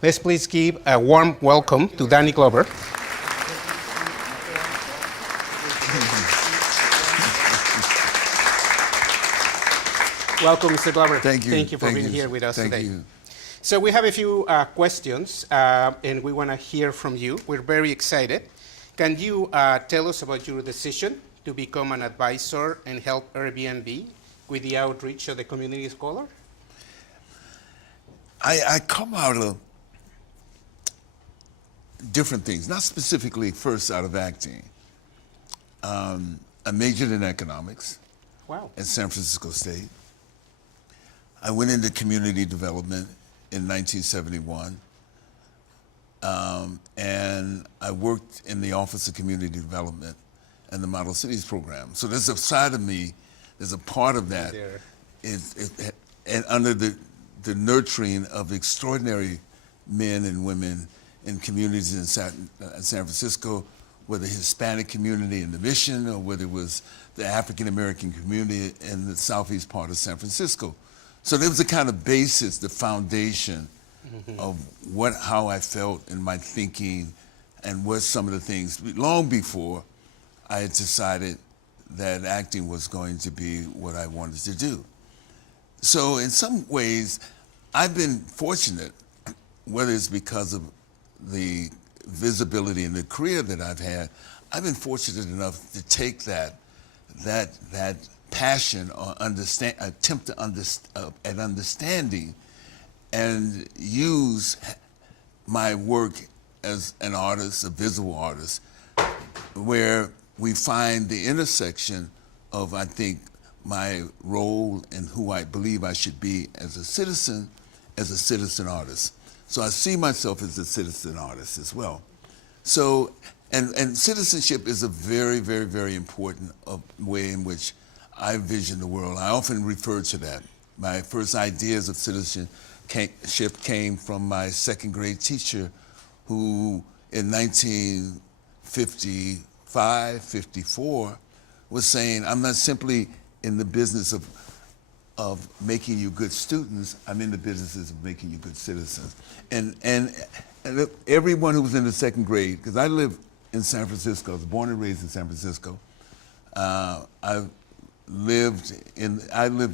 Let's please give a warm welcome to Danny Glover. Welcome, Mr. Glover. Thank you. Thank you for being here with us Thank today. you. So we have a few questions, and we want to hear from you. We're very excited. Can you tell us about your decision to become an advisor and help Airbnb with the outreach of the community scholar? I come out of different things, not specifically first out of acting. I majored in economics at San Francisco State. I went into community development in 1971, and I worked in the Office of Community Development and the Model Cities program. So there's a side of me, there's a part of that, and under the nurturing of extraordinary men and women in communities in San Francisco, whether the Hispanic community in the Mission or whether it was the African American community in the southeast part of San Francisco. So there was a kind of basis, the foundation of how I felt in my thinking and what some of the things, long before I had decided that acting was going to be what I wanted to do. So in some ways, I've been fortunate, whether it's because of the visibility and the career that I've had, I've been fortunate enough to take that passion or attempt at understanding and use my work as an artist, a visual artist, where we find the intersection of, I think, my role and who I believe I should be as a citizen artist. So I see myself as a citizen artist as well. So, and citizenship is a very, very, very important way in which I vision the world. I often refer to that. My first ideas of citizenship came from my second grade teacher who in 1955, 54 was saying, I'm not simply in the business of making you good students, I'm in the business of making you good citizens. And everyone who was in the second grade, because I live in San Francisco, I was born and raised in San Francisco. I lived in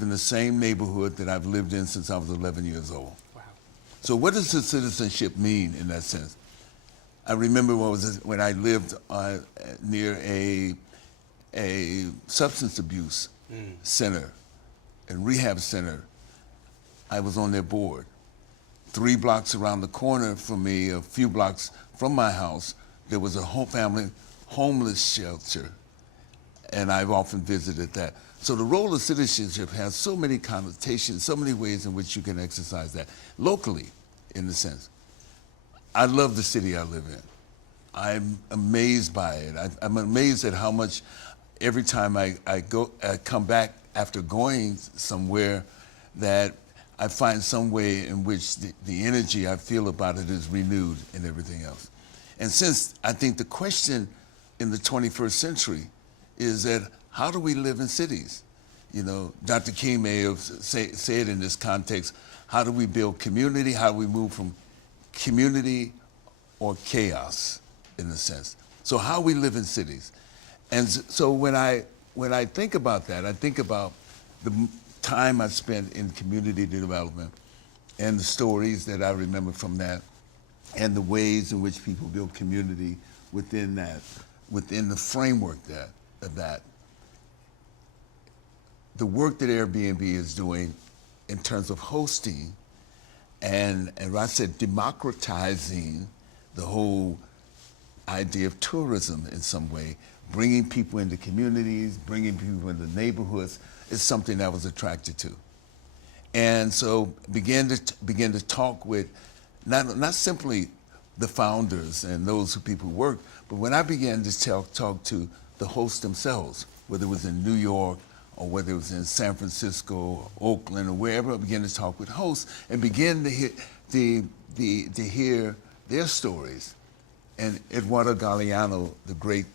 the same neighborhood that I've lived in since I was 11 years old. Wow. So what does the citizenship mean in that sense? I remember when I lived near a substance abuse center and rehab center. I was on their board. 3 blocks around the corner from me, a few blocks from my house, there was a family homeless shelter, and I've often visited that. So the role of citizenship has so many connotations, so many ways in which you can exercise that locally, in a sense. I love the city I live in. I'm amazed by it. I'm amazed at how much every time I come back after going somewhere that I find some way in which the energy I feel about it is renewed and everything else. And since I think the question in the 21st century is that how do we live in cities? You know, Dr. King may have said in this context, how do we build community? How do we move from community or chaos, in a sense? So how we live in cities. And so when I think about that, I think about the time I spent in community development and the stories that I remember from that and the ways in which people build community within that, within the framework of that. The work that Airbnb is doing in terms of hosting and I said democratizing the whole idea of tourism in some way, bringing people into communities, bringing people into neighborhoods is something I was attracted to. And so began to talk with not simply the founders and those who people work, but when I began to talk to the hosts themselves, whether it was in New York or whether it was in San Francisco or Oakland or wherever, I began to talk with hosts and began to hear their stories. And Eduardo Galeano, the great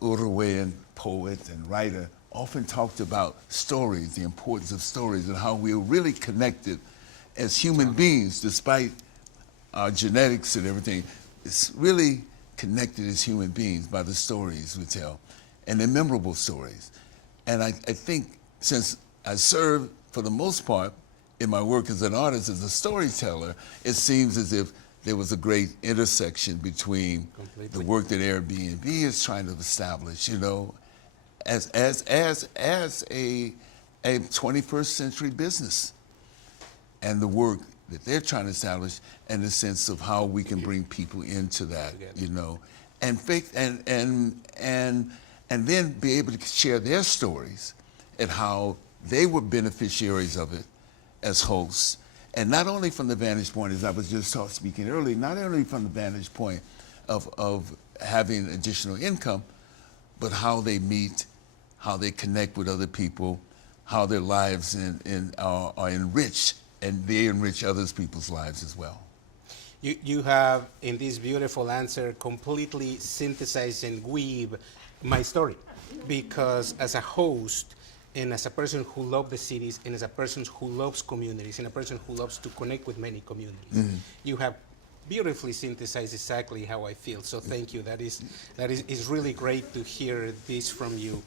Uruguayan poet and writer, often talked about stories, the importance of stories, and how we're really connected as human beings, despite our genetics and everything is really connected as human beings by the stories we tell, and they're memorable stories. And I think since I serve, for the most part, in my work as an artist, as a storyteller, it seems as if there was a great intersection between the work that Airbnb is trying to establish, you know, as a 21st century business, and the work that they're trying to establish, and the sense of how we can bring people into that, you know, and and then be able to share their stories and how they were beneficiaries of it as hosts, and not only from the vantage point, as I was just speaking earlier, not only from the vantage point of having additional income, but how they meet, how they connect with other people, how their lives are enriched, and they enrich other people's lives as well. You have, in this beautiful answer, completely synthesized and weave my story, because as a host, and as a person who loves the cities, and as a person who loves communities, and a person who loves to connect with many communities, you have beautifully synthesized exactly how I feel. So thank you. That is really great to hear this from you.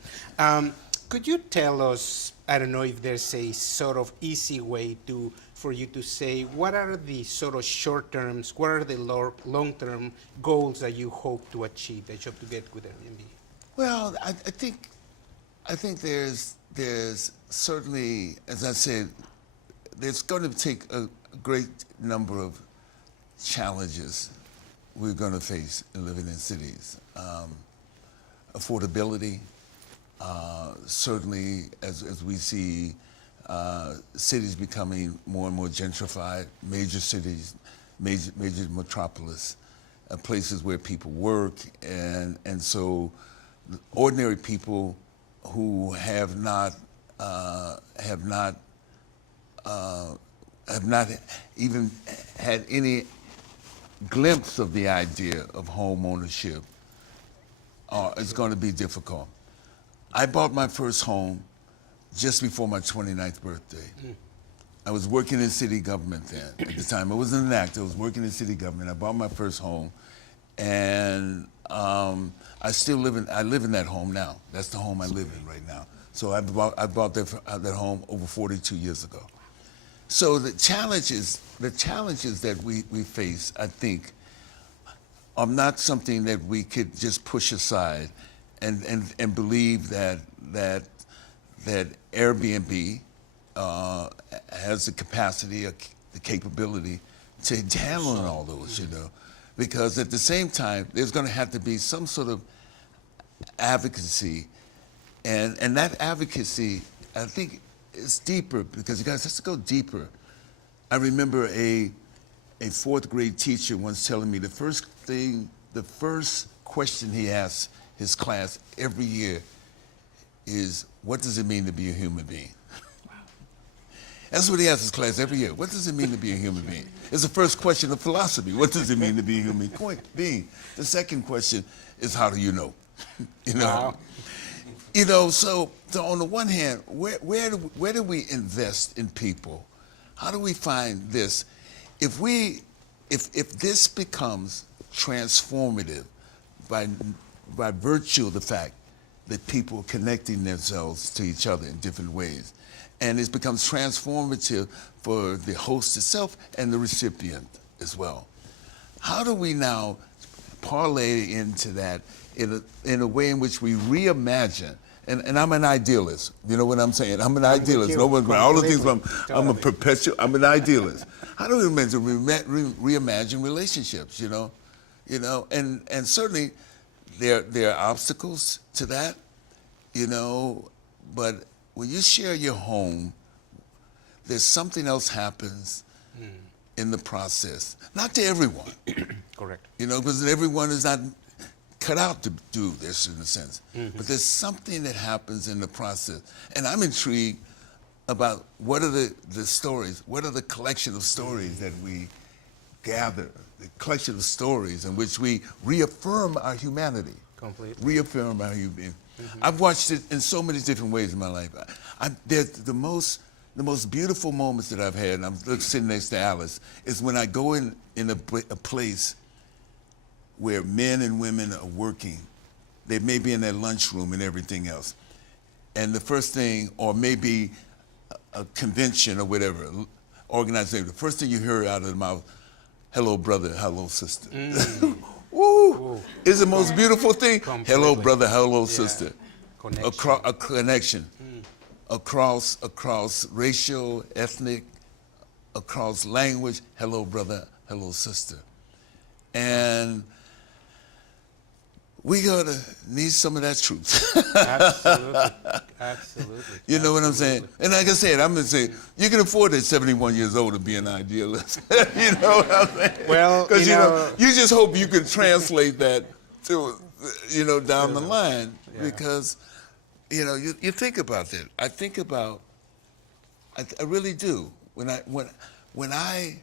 Could you tell us, I don't know if there's a sort of easy way for you to say, what are the sort of short terms, what are the long-term goals that you hope to achieve, that you hope to get with Airbnb? Well, I think there's certainly, as I said, there's going to take a great number of challenges we're going to face in living in cities. Affordability, certainly as we see cities becoming more and more gentrified, major cities, major metropolis, places where people work, and so ordinary people who have not even had any glimpse of the idea of home ownership is going to be difficult. I bought my first home just before my 29th birthday. I was working in city government then. At the time, I wasn't an actor. I was working in city government. I bought my first home, and I live in that home now. That's the home I live in right now. So I bought that home over 42 years ago. So the challenges that we face, I think, are not something that we could just push aside and believe that Airbnb has the capacity, the capability to handle all those, you know. Because at the same time, there's going to have to be some sort of advocacy, and that advocacy, I think, is deeper, because you guys have to go deeper. I remember a fourth grade teacher once telling me the first question he asked his class every year is, what does it mean to be a human being? That's what he asks his class every year. What does it mean to be a human being? It's the first question of philosophy. What does it mean to be a human being? The second question is, how do you know? You know, Wow. You know. So on the one hand, where do we invest in people? How do we find this? If this becomes transformative by virtue of the fact that people are connecting themselves to each other in different ways, and it becomes transformative for the host itself and the recipient as well. How do we now parlay into that in a way in which we reimagine? And I'm an idealist. You know what I'm saying? I'm an idealist. No one's all the things. I'm an idealist. How do we reimagine relationships? You know, and certainly there are obstacles to that. You know, but when you share your home, there's something else happens in the process. Not to everyone. Correct. You know, because everyone is not cut out to do this in a sense. But there's something that happens in the process. And I'm intrigued about what are the stories, what are the collection of stories that we gather, the collection of stories in which we reaffirm our humanity. Completely. Reaffirm our humanity. I've watched it in so many different ways in my life. They're the most the most beautiful moments that I've had, and I'm sitting next to Alice, is when I go in a place where men and women are working. They may be in their lunchroom and everything else. And the first thing, or maybe a convention or whatever, organization, the first thing you hear out of the mouth, hello, brother, hello, sister. Woo! It's the most beautiful thing. Completely. Hello, brother, hello, Yeah. sister. Connection. A connection. Across racial, ethnic, across language, hello, brother, hello, sister. And we gotta need some of that truth. Absolutely. Absolutely. You know what I'm saying? And like I said, I'm gonna say, you can afford at 71 years old to be an idealist. You know what I'm saying? Well, because you just hope you can translate that to, down the line. Yeah. Because, you think about that. I think about, I really do. When I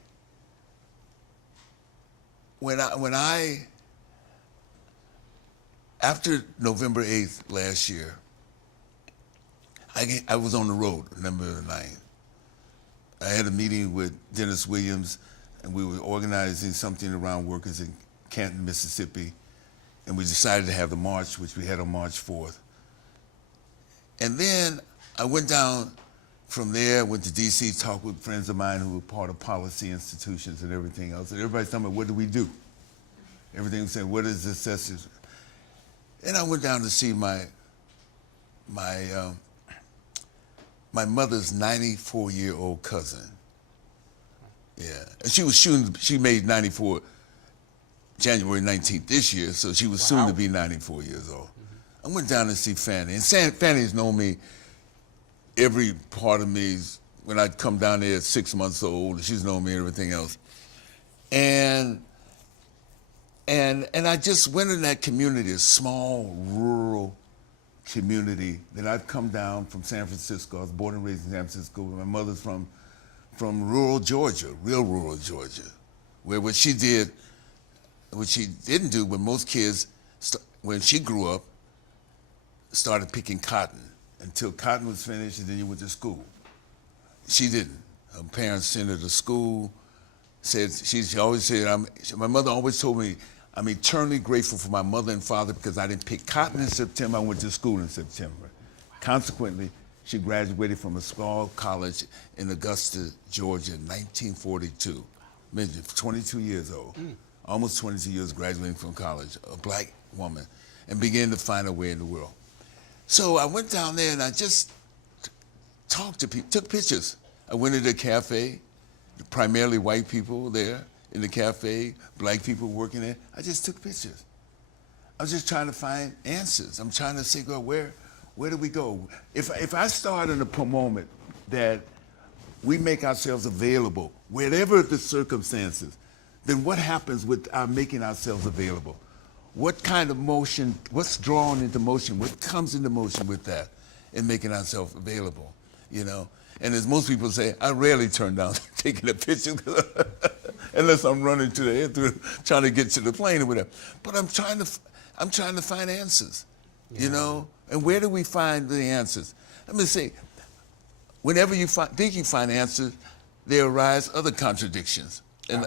after November 8th last year, I was on the road, November 9th. I had a meeting with Dennis Williams, and we were organizing something around workers in Canton, Mississippi, and we decided to have the march, which we had on March 4th. And then I went down from there, went to D.C., talked with friends of mine who were part of policy institutions and everything else. And everybody's talking about, what do we do? Everything was saying, what is this? And I went down to see my mother's 94-year-old cousin. Yeah, and she made 94 January 19th this year, so she was soon to be 94 years old. I went down to see Fanny, and Fanny's known me, every part of me, when I come down there at 6 months old, she's known me and everything else. And I just went in that community, a small, rural community that I've come down from San Francisco. I was born and raised in San Francisco. My mother's from rural Georgia, real rural Georgia, where what she didn't do, but most kids, when she grew up, started picking cotton until cotton was finished, and then you went to school. She didn't. Her parents sent her to school. She always said, my mother always told me, I'm eternally grateful for my mother and father because I didn't pick cotton in September, I went to school in September. Consequently, she graduated from a small college in Augusta, Georgia in 1942. 22 years old, almost 22 years graduating from college, a black woman, and began to find her way in the world. So I went down there and I just talked to people, took pictures. I went to the cafe, primarily white people there in the cafe, black people working there. I just took pictures. I was just trying to find answers. I'm trying to say, well, where do we go? If I start in a moment that we make ourselves available, whatever the circumstances, then what happens with our making ourselves available? What kind of motion, what's drawn into motion, what comes into motion with that in making ourselves available, And as most people say, I rarely turn down taking a picture unless I'm running to the air, trying to get to the plane or whatever. But I'm trying to find answers, And where do we find the answers? Let me say, whenever you think you find answers, there arise other contradictions and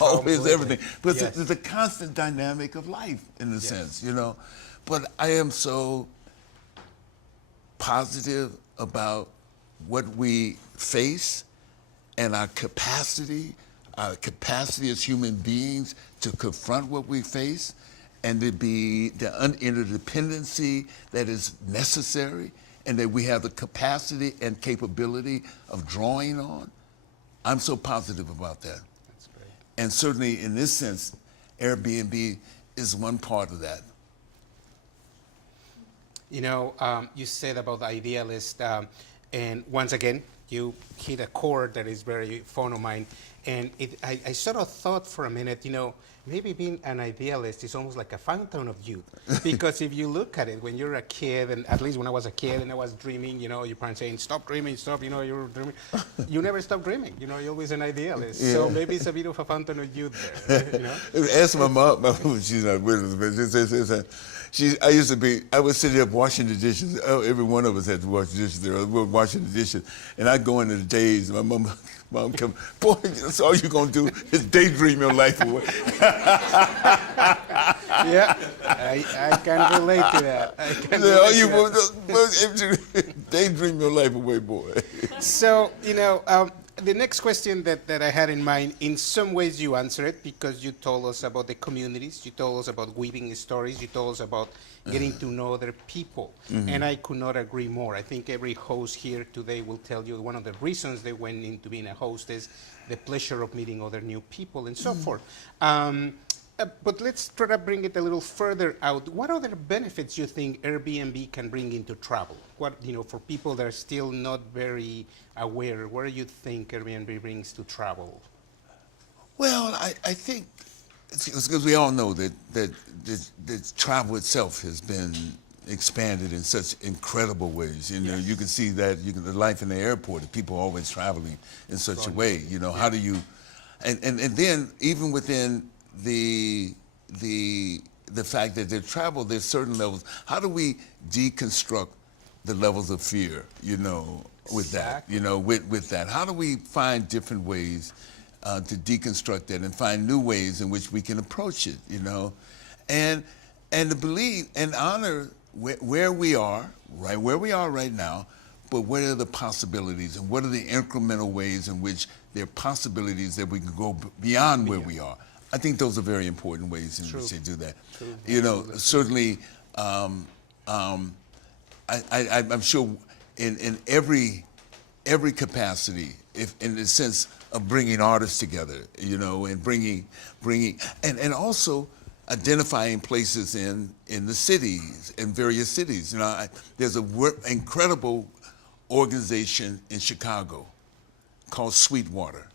always everything. But Yes. it's a constant dynamic of life in a sense, But I am so positive about what we face and our capacity as human beings to confront what we face and to be the interdependency that is necessary and that we have the capacity and capability of drawing on. I'm so positive about that. That's great. And certainly in this sense, Airbnb is one part of that. You said about the idealist, and once again, you hit a chord that is very fond of mine. And I sort of thought for a minute, maybe being an idealist is almost like a fountain of youth. Because if you look at it, when you're a kid, and at least when I was a kid and I was dreaming, your parents saying, stop dreaming, stop, you're dreaming. You never stop dreaming, you're always an idealist. Yeah. So maybe it's a bit of a fountain of youth there, Ask my mom, she's not with us, but I was sitting up washing the dishes. Oh, every one of us had to wash the dishes there. We were washing the dishes, and I'd go into the days, my mom come, boy, that's all you're going to do is daydream your life away. Yeah, I can relate to that. Daydream your life away, boy. So, the next question that I had in mind, in some ways you answered it because you told us about the communities, you told us about weaving stories, you told us about getting to know other people, and I could not agree more. I think every host here today will tell you one of the reasons they went into being a host is the pleasure of meeting other new people and so forth. But let's try to bring it a little further out. What other benefits you think Airbnb can bring into travel? What, for people that are still not very aware, what do you think Airbnb brings to travel? Well, I think it's because we all know that travel itself has been expanded in such incredible ways. You can see that the life in the airport, people are always traveling in such a way. How do you, and then even within the fact that they travel, there's certain levels. How do we deconstruct the levels of fear, with Exactly. that, with that? How do we find different ways to deconstruct that and find new ways in which we can approach it, and to believe and honor where we are right now, but what are the possibilities and what are the incremental ways in which there are possibilities that we can go beyond where we are? I think those are very important ways in which they do that. True. Certainly, I'm sure in every capacity, if in the sense of bringing artists together, and bringing and also identifying places in the cities, in various cities. There's an incredible organization in Chicago called Sweetwater.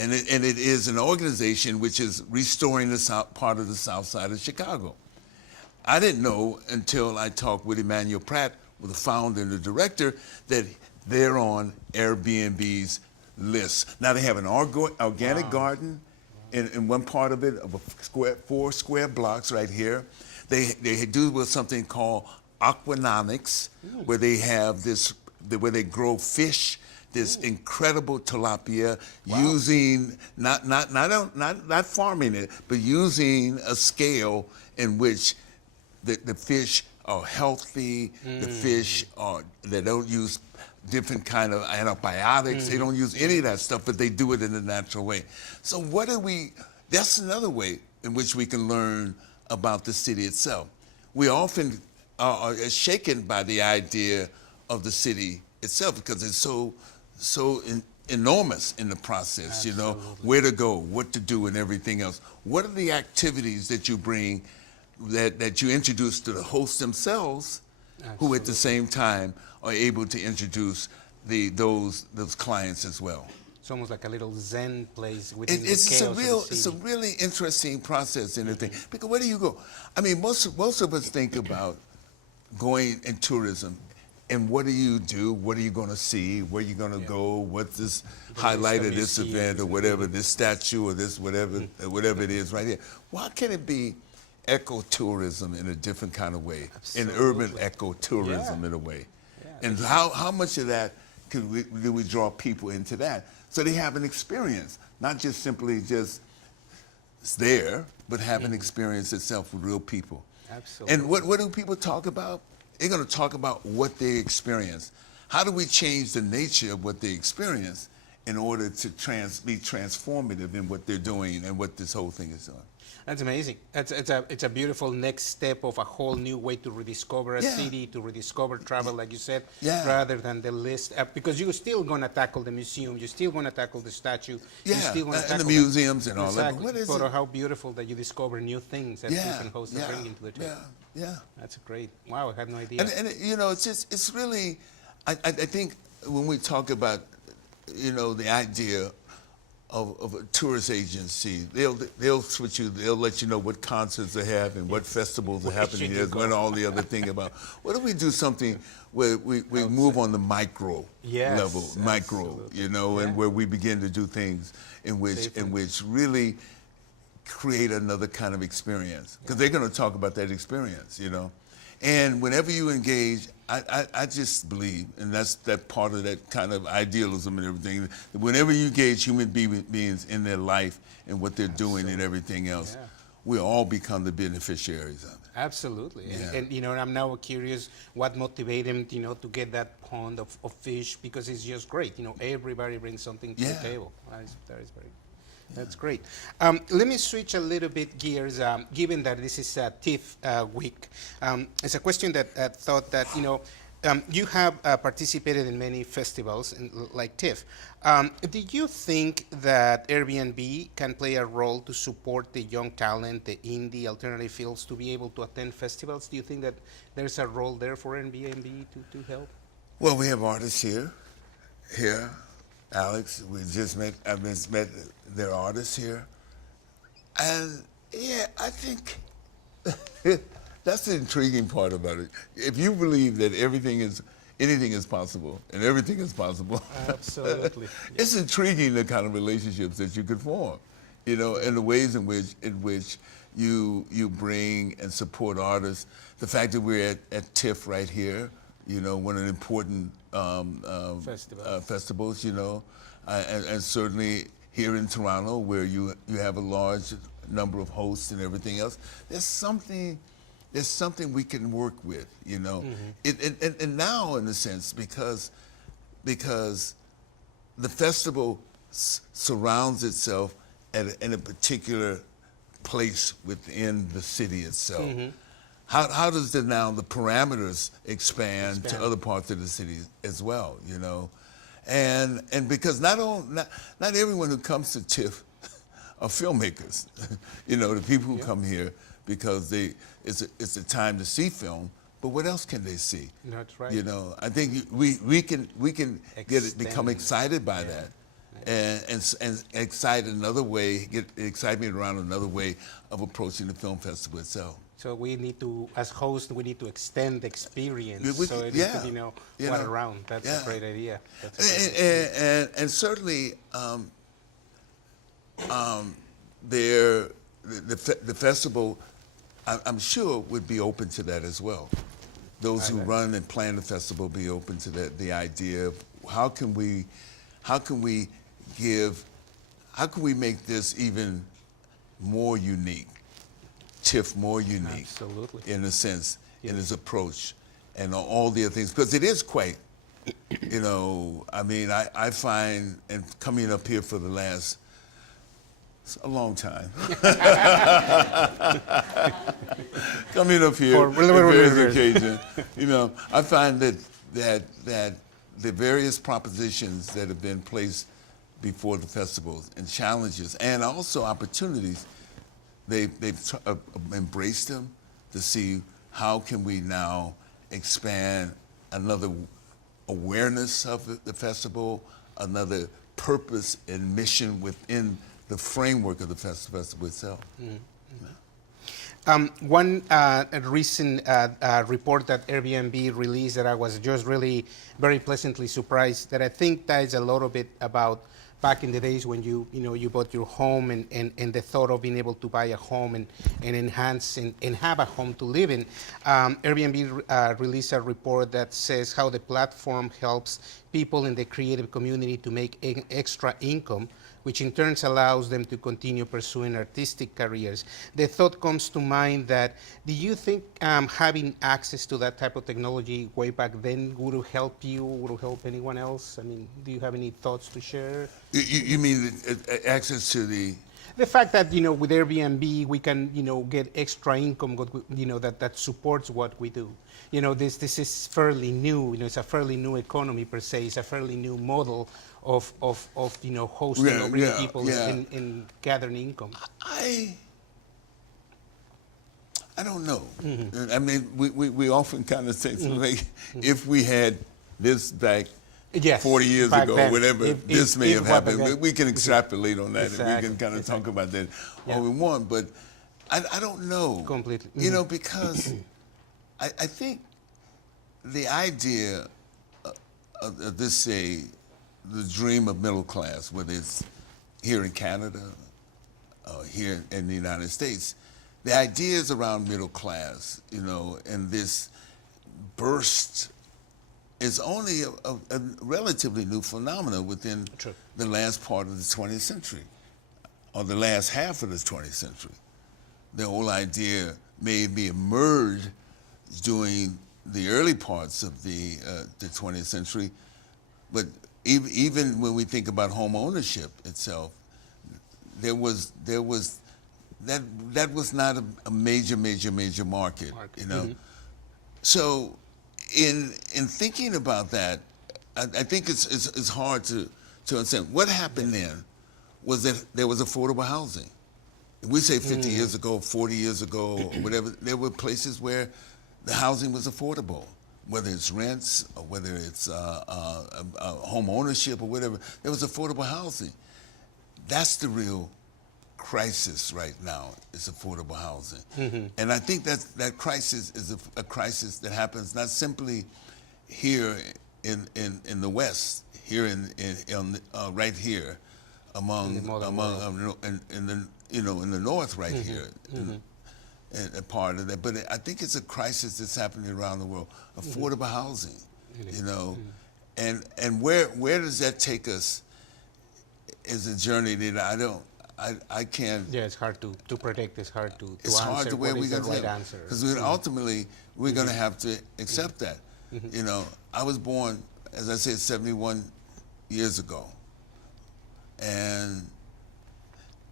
And it is an organization which is restoring the part of the south side of Chicago. I didn't know until I talked with Emmanuel Pratt, the founder and the director, that they're on Airbnb's list. Now they have an organic garden in one part of it, of 4 square blocks right here. They do with something called aquanomics, where they have where they grow fish. This incredible tilapia, using not farming it, but using a scale in which the fish are healthy. The fish they don't use different kind of antibiotics. They don't use any of that stuff, but they do it in a natural way. So that's another way in which we can learn about the city itself. We often are shaken by the idea of the city itself because it's so enormous in the process. Absolutely. Where to go, what to do, and everything else. What are the activities that you bring, that you introduce to the hosts themselves, who at the same time are able to introduce those clients as well? It's almost like a little Zen place within the It's chaos of the it's a city. really interesting process in the thing. Because where do you go? I mean, most of us think about going in tourism. And what do you do? What are you going to see? Where are you going to go? What's this highlight of this event or whatever, this statue or this whatever it is right here? Why can't it be ecotourism in a different kind of way, in urban ecotourism in a way? Yeah. And how much of that do we draw people into that? So they have an experience, not just simply just there, but have an experience itself with real people. Absolutely. And what do people talk about? They're going to talk about what they experience. How do we change the nature of what they experience in order to be transformative in what they're doing and what this whole thing is doing? That's amazing. It's a beautiful next step of a whole new way to rediscover a city, to rediscover travel, like you said, rather than the list. Because you're still going to tackle the museum, you're still going to tackle the statue, you're still going to tackle and the museums and all that. Exactly. What is But it? how beautiful that you discover new things that different hosts are bringing to the table. Yeah. That's great. Wow, I had no idea. And it's really, I think when we talk about, the idea of a tourist agency. They'll switch you. They'll let you know what concerts they have and what festivals are happening. There's one all the other thing about. What if we do something where we move on the micro level, absolutely. you know, and where we begin to do things in which really create another kind of experience, because they're going to talk about that experience, you know. And whenever you engage, I just believe, and that's that part of that kind of idealism and everything, that whenever you engage human beings in their life and what they're doing and everything else, we all become the beneficiaries of it. Absolutely. And you know, I'm now curious what motivated him, you know, to get that pond of fish, because it's just great. You know, everybody brings something to the table. That is very. That's great. Let me switch a little bit gears, given that this is TIFF week. It's a question that I thought that, you know, you have participated in many festivals like TIFF. Do you think that Airbnb can play a role to support the young talent, the indie alternative fields, to be able to attend festivals? Do you think that there's a role there for Airbnb to help? Well, we have artists here. Alex, I've just met their artists here. And yeah, I think that's the intriguing part about it. If you believe that anything is possible, and everything is possible. Absolutely. It's intriguing the kind of relationships that you could form, you know, and the ways in which you bring and support artists. The fact that we're at TIFF right here, you know, one of the important festivals, you know, and certainly here in Toronto, where you have a large number of hosts and everything else. There's something we can work with, you know. And now, in a sense, because the festival surrounds itself in a particular place within the city itself. How does the parameters expand to other parts of the city as well, you know? And because not everyone who comes to TIFF are filmmakers. You know, the people who come here because it's a time to see film, but what else can they see? That's right. You know, I think we can become excited by that. And excite another way, get excitement around another way of approaching the film festival itself. So we need to, as hosts, we need to extend the experience. So it needs to be, what around. That's a great idea. And certainly, the festival, I'm sure, would be open to that as well. Those who run and plan the festival be open to that. The idea of how can we make this even more unique? TIFF more unique, absolutely, in a sense, in its approach, and all the other things, because it is quite, you know, I mean, I find, and coming up here for the last, a long time, coming up here on various occasions, you know, I find that the various propositions that have been placed before the festivals and challenges and also opportunities, they've embraced them to see how can we now expand another awareness of the festival, another purpose and mission within the framework of the festival itself. One recent report that Airbnb released that I was just really very pleasantly surprised, that I think ties a little bit about back in the days when you bought your home and the thought of being able to buy a home and enhance and have a home to live in. Airbnb released a report that says how the platform helps people in the creative community to make extra income, which in turn allows them to continue pursuing artistic careers. The thought comes to mind that, do you think having access to that type of technology way back then would help you, would help anyone else? I mean, do you have any thoughts to share? You mean access to the fact that, with Airbnb, we can, get extra income, that supports what we do. This is fairly new. It's a fairly new economy per se. It's a fairly new model of hosting or bringing people in gathering income. I don't know. I mean, we often kind of say, like, if we had this back Yes, 40 years back ago, then, whatever, if- this if- may if have what happened. again- We can extrapolate on that, and we Exactly, can kind of talk about that Yeah. all we want, but I don't know. Completely. You know, because I think the idea of this, say, the dream of middle class, whether it's here in Canada or here in the United States, the ideas around middle class, you know, and this burst is only a relatively new phenomenon within True. the last part of the 20th century, or the last half of the 20th century. The whole idea maybe emerged during the early parts of the 20th century, but even when we think about home ownership itself, that was not a major market, you know. Mm-hmm. So in thinking about that, I think it's hard to understand. What happened then was that there was affordable housing. If we say 50 years ago, 40 years ago, or whatever, there were places where the housing was affordable, whether it's rents or whether it's home ownership or whatever. There was affordable housing. That's the real crisis right now, is affordable housing. And I think that crisis is a crisis that happens not simply here in the West, here right here among in the in the North right here, a part of that. But I think it's a crisis that's happening around the world. Affordable housing, you know, and where does that take us? Is a journey that I can't. Yeah, it's hard to predict. It's hard to It's answer hard to where what we is the gonna right answer. because ultimately we're gonna have to accept that. You know, I was born, as I said, 71 years ago, and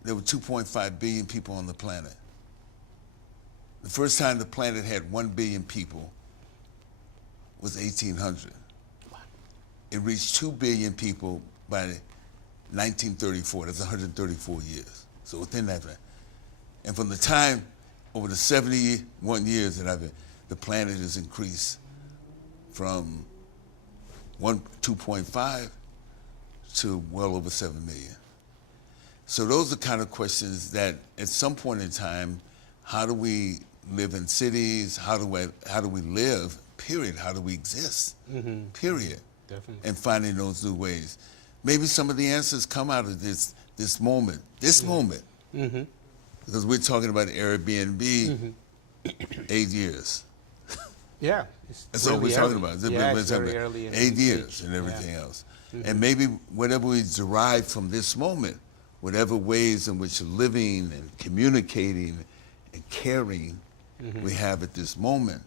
there were 2.5 billion people on the planet. The first time the planet had 1 billion people was 1800. It reached 2 billion people by 1934. That's 134 years. So within that, and from the time over the 71 years that I've been, the planet has increased from 2.5 to well over 7 million. So those are kind of questions that at some point in time, how do we live in cities? How do we live, period? How do we exist, period? Definitely. And finding those new ways. Maybe some of the answers come out of this moment, because we're talking about Airbnb, 8 years. Yeah. That's all we're talking about. Yeah, We're it's talking very about early in 8 the years stage. and everything Yeah. else. And maybe whatever we derive from this moment, whatever ways in which living and communicating and caring we have at this moment,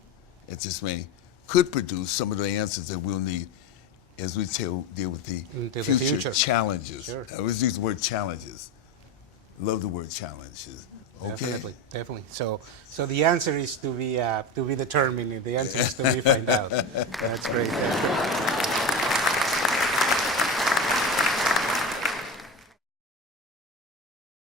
could produce some of the answers that we'll need as we deal with the Into the future future. challenges. Sure. I always use the word challenges. Love the word challenges. Okay. Definitely. So the answer is to be determined. The answer is to be find out. That's great.